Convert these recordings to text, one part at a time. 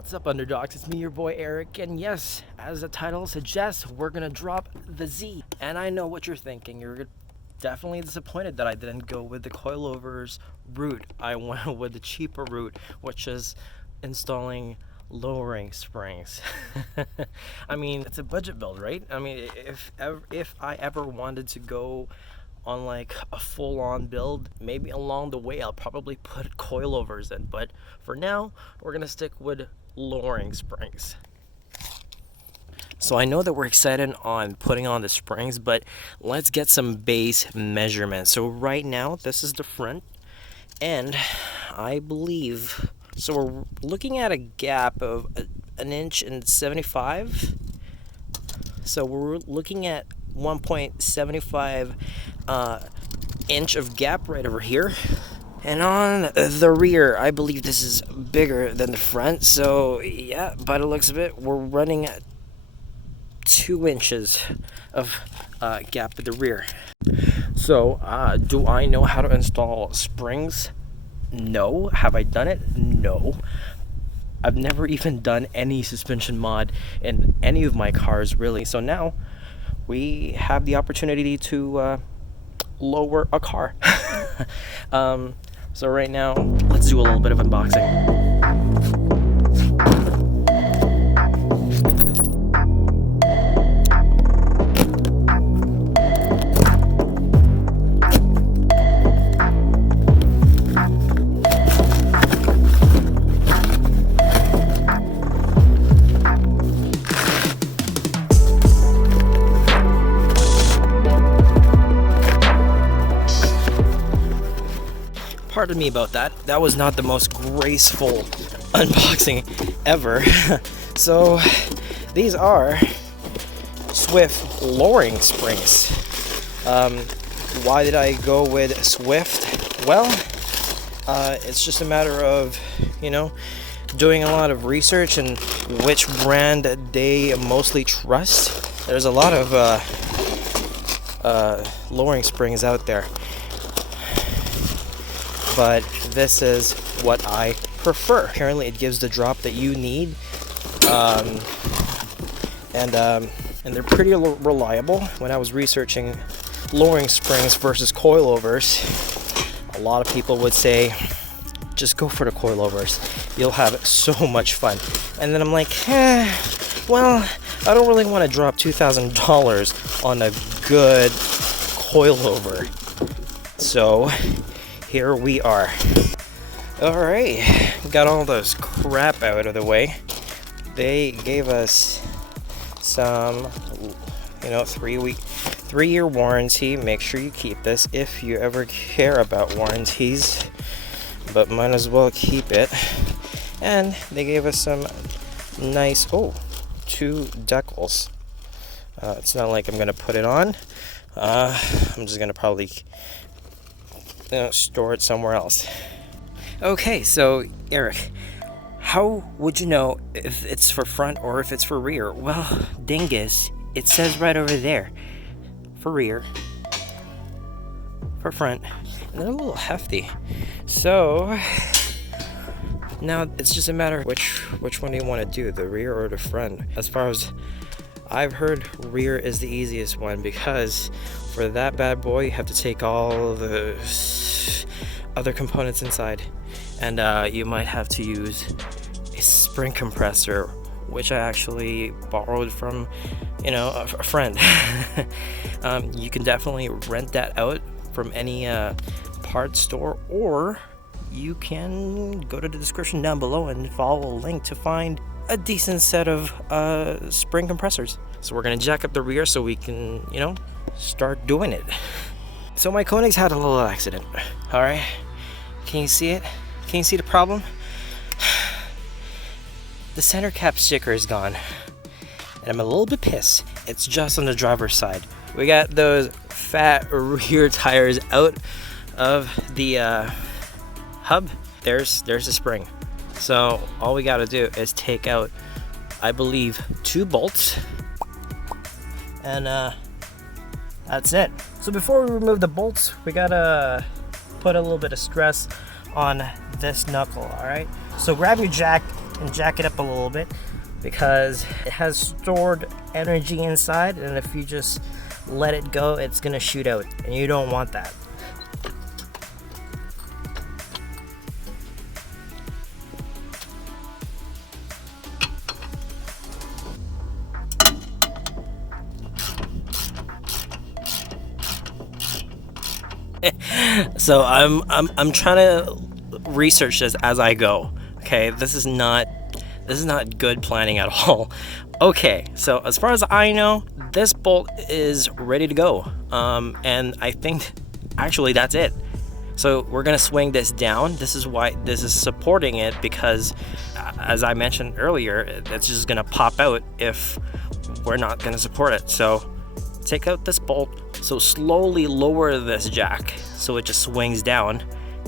What's up, underdogs? It's me, your boy Eric, and yes, as the title suggests, we're gonna drop the Z. And I know what you're thinking. You're definitely disappointed that I didn't go with the coilovers route. I went with the cheaper route, which is installing lowering springs. I mean, it's a budget build, right? I mean, if I ever wanted to go on like a full-on build, maybe along the way I'll probably put coilovers in, but for now we're gonna stick with lowering springs. So I know that we're excited on putting on the springs, but let's get some base measurements. So right now this is the front, and I believe so we're looking at a gap of an inch and 75. So we're looking at 1.75 inch of gap right over here. And on the rear, I believe this is bigger than the front. So yeah, by the looks of it, we're running at 2 inches of gap at the rear. So do I know how to install springs? No. Have I done it? No. I've never even done any suspension mod in any of my cars, really. So now we have the opportunity to lower a car. So right now, let's do a little bit of unboxing. Pardon me about that. That was not the most graceful unboxing ever. So these are Swift lowering springs. Why did I go with Swift? Well, it's just a matter of, doing a lot of research and which brand they mostly trust. There's a lot of lowering springs out there, but this is what I prefer. Apparently it gives the drop that you need, and they're pretty reliable. When I was researching lowering springs versus coilovers, a lot of people would say just go for the coilovers, you'll have so much fun. And then I'm like, well, I don't really want to drop $2,000 on a good coilover. So here we are. Alright, got all those crap out of the way. They gave us some, 3-year warranty. Make sure you keep this if you ever care about warranties, but might as well keep it. And they gave us some nice, 2 decals. It's not like I'm gonna put it on. I'm just gonna probably store it somewhere else. Okay, so Eric, how would you know if it's for front or if it's for rear? Well, dingus, it says right over there, for rear, for front, and they're a little hefty. So now it's just a matter of which one do you want to do, the rear or the front. As far as I've heard, rear is the easiest one, because for that bad boy you have to take all the other components inside, and you might have to use a spring compressor, which I actually borrowed from a friend. You can definitely rent that out from any parts store, or you can go to the description down below and follow a link to find a decent set of spring compressors. So we're gonna jack up the rear so we can start doing it. So my Koenig's had a little accident. All right, can you see it? Can you see the problem? The center cap sticker is gone, and I'm a little bit pissed. It's just on the driver's side. We got those fat rear tires out of the hub. There's the spring. So all we gotta do is take out, I believe, 2 bolts, and that's it. So before we remove the bolts, we gotta put a little bit of stress on this knuckle. All right, so grab your jack and jack it up a little bit because it has stored energy inside, and if you just let it go, it's gonna shoot out, and you don't want that. So I'm trying to research this as I go. Okay, this is not good planning at all. Okay, so as far as I know, this bolt is ready to go. And I think actually that's it. So we're gonna swing this down. This is why this is supporting it, because as I mentioned earlier, it's just gonna pop out if we're not gonna support it. So take out this bolt. So slowly lower this jack so it just swings down.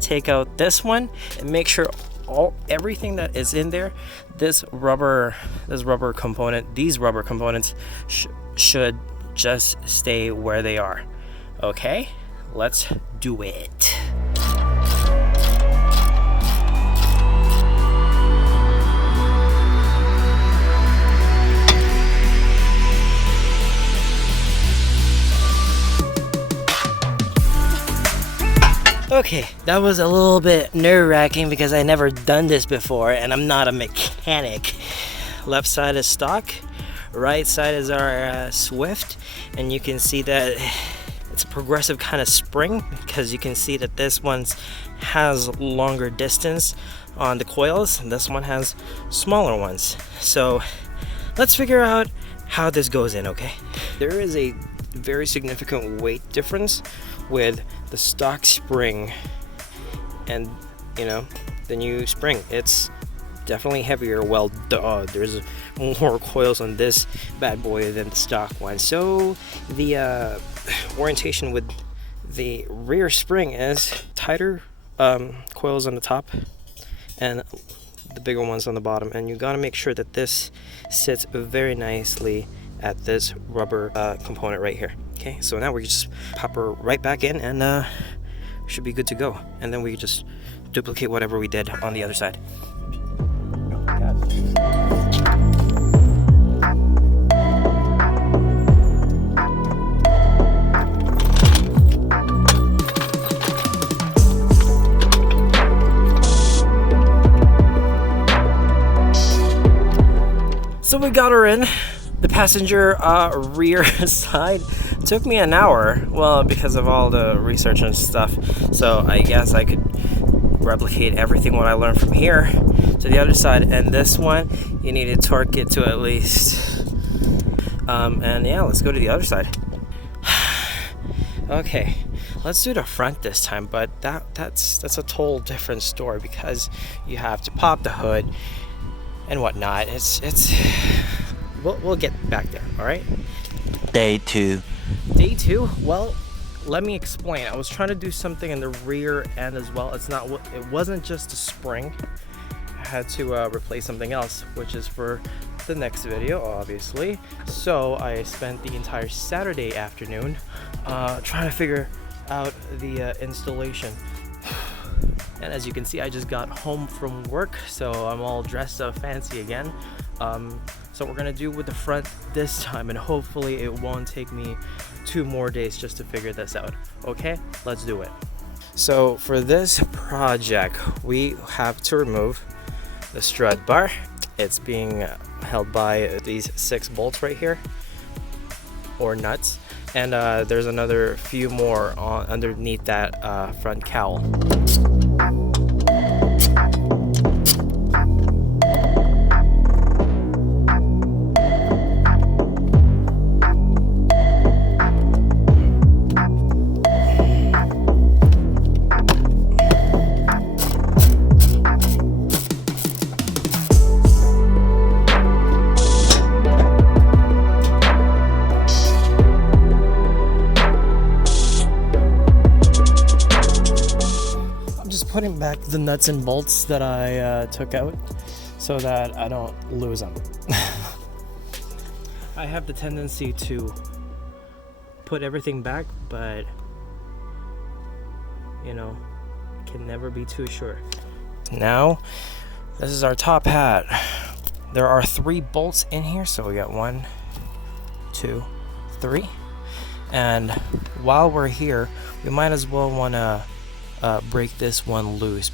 Take out this one and make sure everything that is in there, these rubber components should just stay where they are. Okay, let's do it. Okay, that was a little bit nerve-wracking because I never done this before and I'm not a mechanic. Left side is stock, right side is our Swift, and you can see that it's a progressive kind of spring because you can see that this one has longer distance on the coils and this one has smaller ones. So let's figure out how this goes in, okay? There is a very significant weight difference with the stock spring and the new spring. It's definitely heavier. Well, duh, there's more coils on this bad boy than the stock one. So the orientation with the rear spring is tighter coils on the top and the bigger ones on the bottom, and you got to make sure that this sits very nicely at this rubber component right here. Okay, so now we just pop her right back in and should be good to go. And then we just duplicate whatever we did on the other side. So we got her in. The passenger rear side took me an hour, well, because of all the research and stuff. So I guess I could replicate everything what I learned from here to the other side. And this one, you need to torque it to at least. And yeah, let's go to the other side. Okay, let's do the front this time, but that's a total different story because you have to pop the hood and whatnot. We'll get back there, all right? Day 2. Day 2? Well, let me explain. I was trying to do something in the rear end as well. It wasn't just a spring. I had to replace something else, which is for the next video, obviously. So I spent the entire Saturday afternoon trying to figure out the installation. And as you can see, I just got home from work, so I'm all dressed up fancy again. So we're gonna do with the front this time, and hopefully it won't take me 2 more days just to figure this out. Okay, let's do it. So for this project, we have to remove the strut bar. It's being held by these 6 bolts right here, or nuts, and there's another few more underneath that front cowl. Putting back the nuts and bolts that I took out so that I don't lose them. I have the tendency to put everything back, but can never be too sure. Now This is our top hat. There are 3 bolts in here, so we got 1, 2, 3. And while we're here, we might as well want to break this one loose.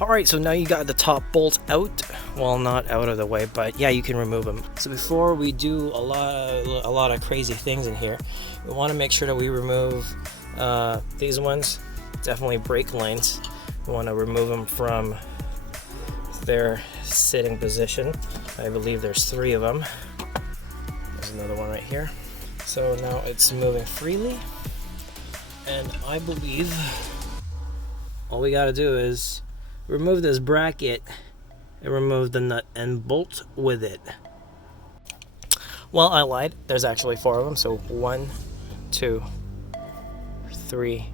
Alright, so now you got the top bolt out. Well, not out of the way, but yeah, you can remove them. So before we do a lot of crazy things in here, we want to make sure that we remove these ones. Definitely brake lines. We want to remove them from their sitting position. I believe there's 3 of them. There's another one right here. So now it's moving freely, and I believe all we got to do is remove this bracket and remove the nut and bolt with it. Well, I lied. There's actually 4 of them. So 1, 2, 3,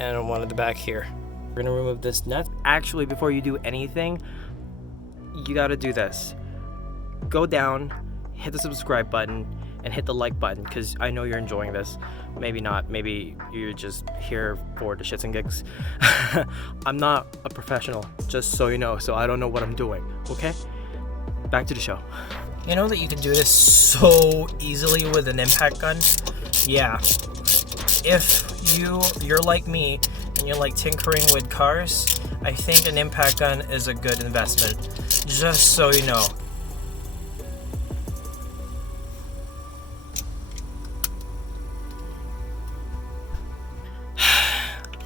and 1 at the back here. We're gonna remove this nut. Actually, before you do anything, you gotta do this. Go down, hit the subscribe button, and hit the like button, because I know you're enjoying this. Maybe not. Maybe you're just here for the shits and gigs. I'm not a professional, just so you know, so I don't know what I'm doing, okay? Back to the show. You know that you can do this so easily with an impact gun? Yeah. If you're like me and you like tinkering with cars, I think an impact gun is a good investment. Just so you know.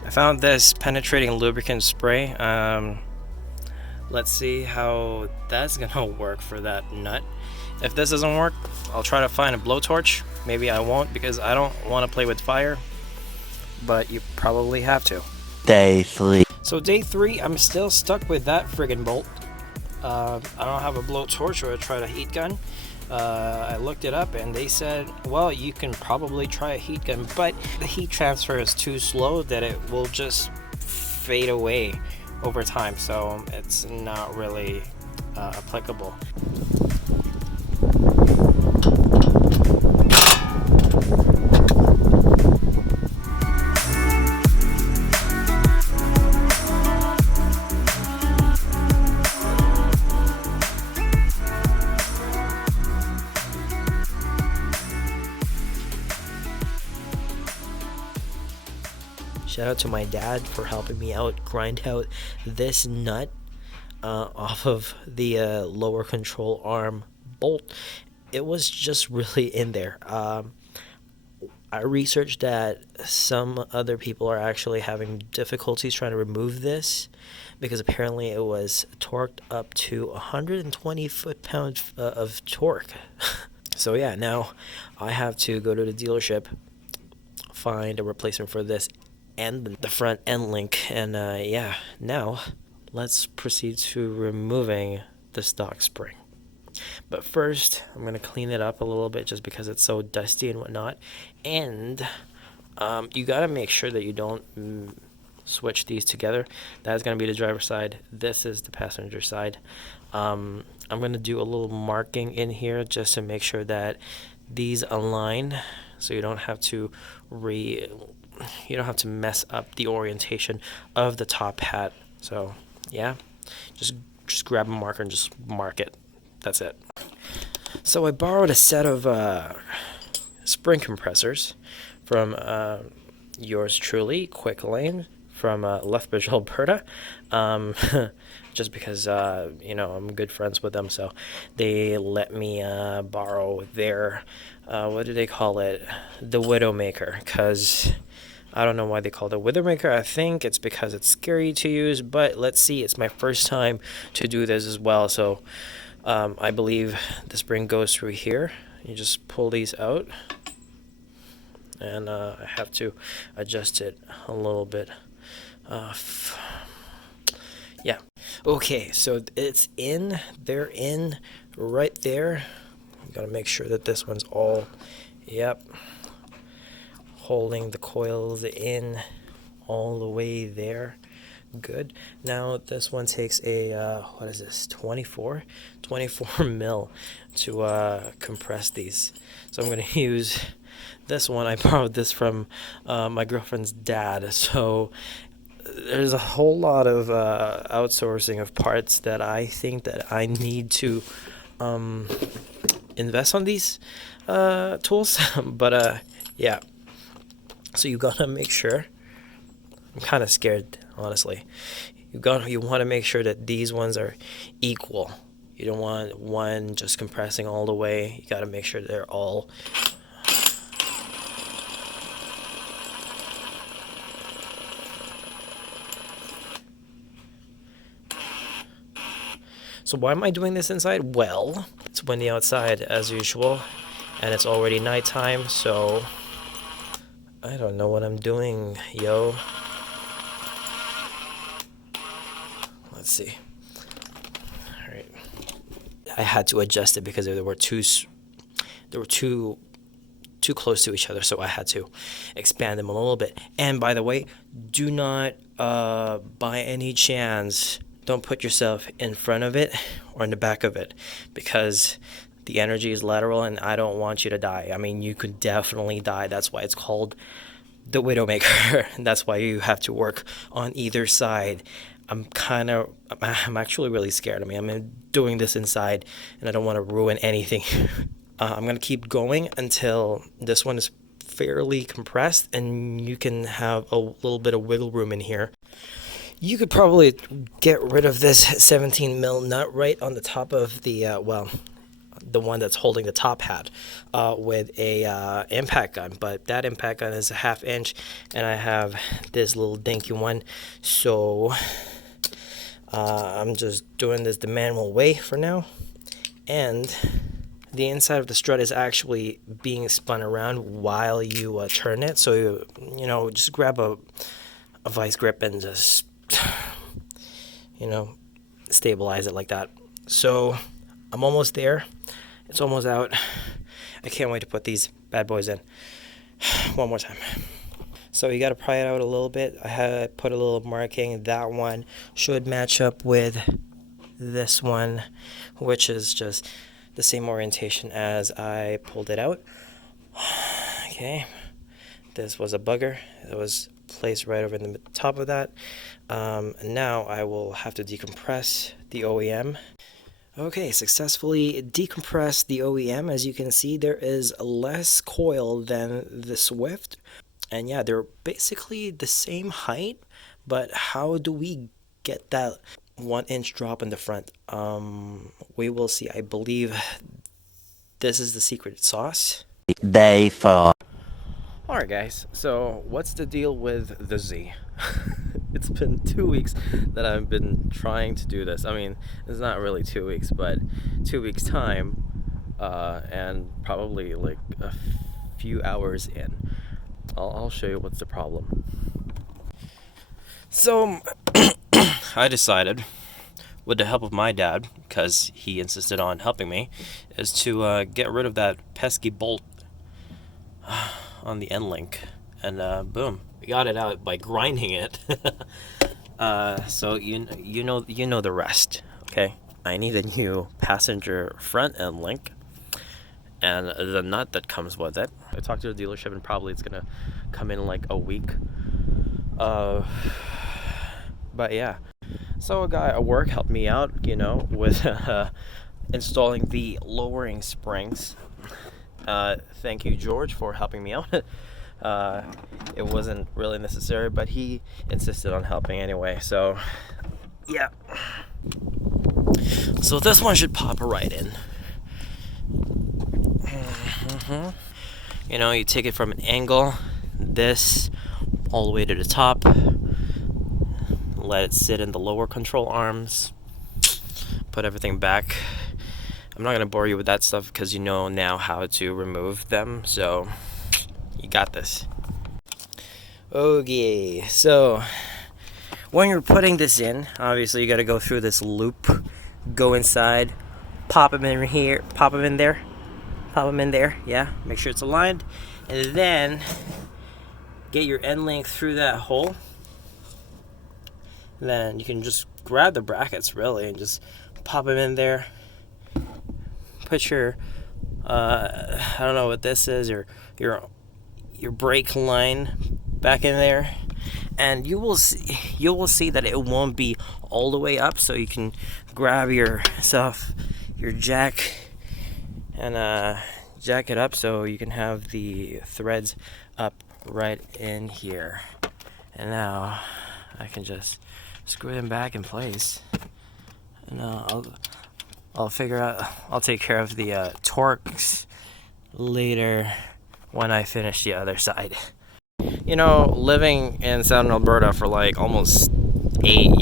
I found this penetrating lubricant spray. Let's see how that's gonna work for that nut. If this doesn't work, I'll try to find a blowtorch. Maybe I won't, because I don't want to play with fire, but you probably have to. Day 3. So day 3, I'm still stuck with that friggin' bolt. I don't have a blowtorch, or I tried a heat gun. I looked it up and they said, well, you can probably try a heat gun, but the heat transfer is too slow that it will just fade away over time, so it's not really applicable. Shout out to my dad for helping me out grind out this nut off of the lower control arm bolt. It was just really in there. I researched that some other people are actually having difficulties trying to remove this, because apparently it was torqued up to 120 foot-pounds of torque. So yeah, now I have to go to the dealership, find a replacement for this and the front end link, and yeah, now let's proceed to removing the stock spring. But first, I'm going to clean it up a little bit, just because it's so dusty and whatnot. And you got to make sure that you don't switch these together. That's going to be the driver's side. This is the passenger side. I'm going to do a little marking in here just to make sure that these align, so you don't have to mess up the orientation of the top hat. So yeah, just grab a marker and just mark it. That's it. So I borrowed a set of spring compressors from yours truly, Quick Lane, from Lethbridge, Alberta. Just because I'm good friends with them, so they let me borrow their what do they call it, the Widowmaker, because I don't know why they call it a Widowmaker. I think it's because it's scary to use, but let's see, it's my first time to do this as well. So I believe the spring goes through here. You just pull these out, and I have to adjust it a little bit. Yeah. Okay, so it's in. They're in right there. Got to make sure that this one's all, yep, holding the coils in all the way there. Good. Now this one takes a what is this, 24 mil to compress these. So I'm going to use this one. I borrowed this from my girlfriend's dad, so there's a whole lot of outsourcing of parts that I think that I need to invest on these tools. But yeah, so you gotta make sure. I'm kind of scared, honestly. You want to make sure that these ones are equal. You don't want one just compressing all the way. You got to make sure they're all. So why am I doing this inside? Well, it's windy outside as usual, and it's already nighttime, so I don't know what I'm doing, yo. Let's see. All right. I had to adjust it because they were too close to each other, so I had to expand them a little bit. And by the way, do not by any chance, don't put yourself in front of it or in the back of it, because the energy is lateral and I don't want you to die. I mean, you could definitely die. That's why it's called the Widowmaker. That's why you have to work on either side. I'm actually really scared. I mean, I'm doing this inside and I don't want to ruin anything. I'm going to keep going until this one is fairly compressed and you can have a little bit of wiggle room in here. You could probably get rid of this 17 mil nut right on the top of the, the one that's holding the top hat with a impact gun, but that impact gun is a 1/2 inch and I have this little dinky one, so I'm just doing this the manual way for now. And the inside of the strut is actually being spun around while you turn it, so you know, just grab a vice grip and just, you know, stabilize it like that. So I'm almost there. It's almost out. I can't wait to put these bad boys in. One more time. So you got to pry it out a little bit. I had put a little marking. That one should match up with this one, which is just the same orientation as I pulled it out. Okay. This was a bugger. It was placed right over in the top of that. Now I will have to decompress the OEM. Okay, successfully decompressed the OEM. As you can see, there is less coil than the Swift. And yeah, they're basically the same height, but how do we get that 1 inch drop in the front? We will see. I believe this is the secret sauce. Day 4. Alright guys, so what's the deal with the Z? It's been 2 weeks that I've been trying to do this. I mean, it's not really 2 weeks, but 2 weeks time, and probably like a few hours in. I'll show you what's the problem. So, I decided, with the help of my dad, because he insisted on helping me, is to get rid of that pesky bolt on the end link, and boom, we got it out by grinding it. So you know the rest. Okay, I need a new passenger front end link and the nut that comes with it. I talked to the dealership and probably it's gonna come in like a week. But yeah, so a guy at work helped me out, you know, with installing the lowering springs. Thank you, George, for helping me out. It wasn't really necessary, but he insisted on helping anyway, so yeah. So this one should pop right in. You know, you take it from an angle, this all the way to the top, let it sit in the lower control arms, put everything back. I'm not going to bore you with that stuff because you know now how to remove them, so you got this. Okay, so when you're putting this in, obviously you got to go through this loop, go inside, pop them in here, pop them in there, pop them in there, yeah, make sure it's aligned, and then get your end link through that hole. then you can just grab the brackets really and just pop them in there. Put your I don't know what this is, your brake line back in there, and you will see that it won't be all the way up, so you can grab your jack and jack it up so you can have the threads up right in here. And now I can just screw them back in place, and I'll figure out, I'll take care of the torques later when I finish the other side. You know, living in Southern Alberta for like almost 7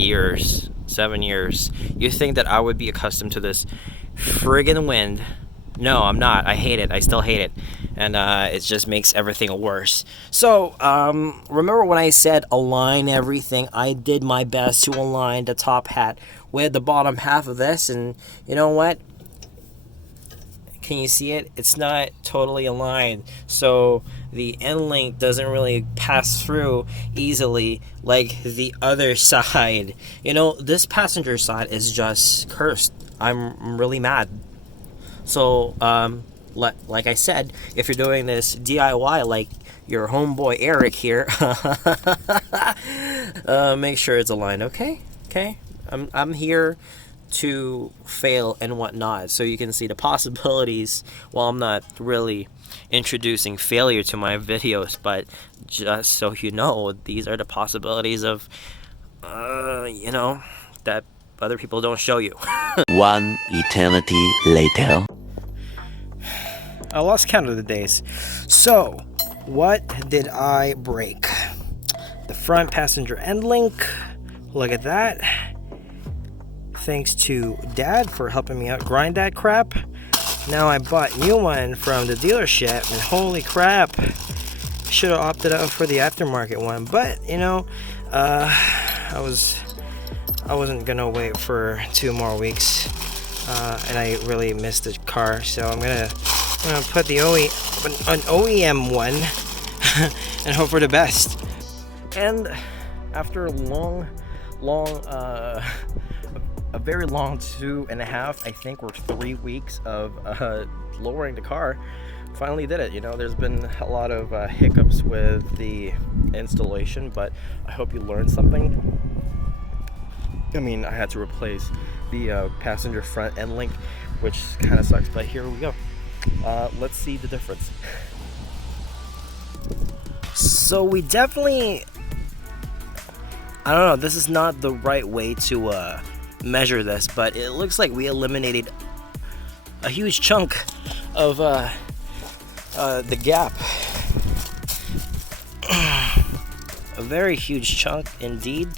years, you think that I would be accustomed to this friggin' wind. No, I'm not. I hate it. I still hate it. And it just makes everything worse. So, remember when I said align everything? I did my best to align the top hat with the bottom half of this. And you know what? Can you see it? It's not totally aligned. So the end link doesn't really pass through easily like the other side. You know, this passenger side is just cursed. I'm really mad. So, like I said, if you're doing this DIY like your homeboy Eric here, make sure it's aligned, okay? Okay? I'm here to fail and whatnot, so you can see the possibilities. Well, I'm not really introducing failure to my videos, but just so you know, these are the possibilities of, you know, that other people don't show you. One eternity later. I lost count of the days. So, what did I break? The front passenger end link. Look at that. Thanks to Dad for helping me out grind that crap. Now I bought a new one from the dealership, and holy crap, should have opted out for the aftermarket one. But you know, I wasn't gonna wait for 2 more weeks, and I really missed the car, so I'm gonna put the an OEM one and hope for the best. And after a very long 2.5, I think, or 3 weeks of lowering the car, finally did it. You know, there's been a lot of hiccups with the installation, but I hope you learned something. I mean, I had to replace the passenger front end link, which kind of sucks, but here we go. Let's see the difference. So we definitely, I don't know, this is not the right way to measure this, but it looks like we eliminated a huge chunk of the gap. A very huge chunk indeed.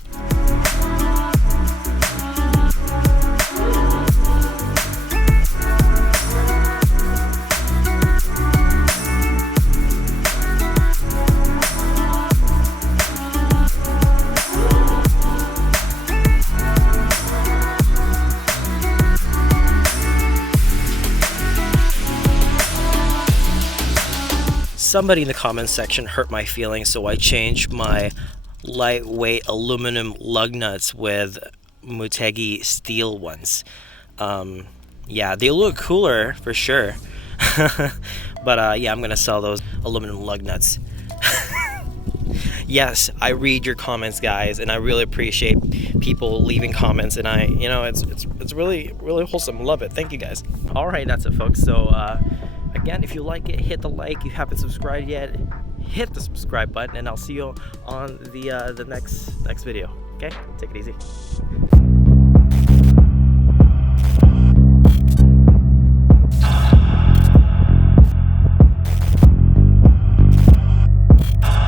Somebody in the comments section hurt my feelings, so I changed my lightweight aluminum lug nuts with Mutegi steel ones. Yeah, they look cooler for sure. But yeah, I'm gonna sell those aluminum lug nuts. Yes, I read your comments, guys, and I really appreciate people leaving comments, and you know, it's really wholesome. Love it. Thank you, guys. All right, that's it, folks. So again, if you like it, hit the like. If you haven't subscribed yet, hit the subscribe button, and I'll see you on the next video. Okay, take it easy.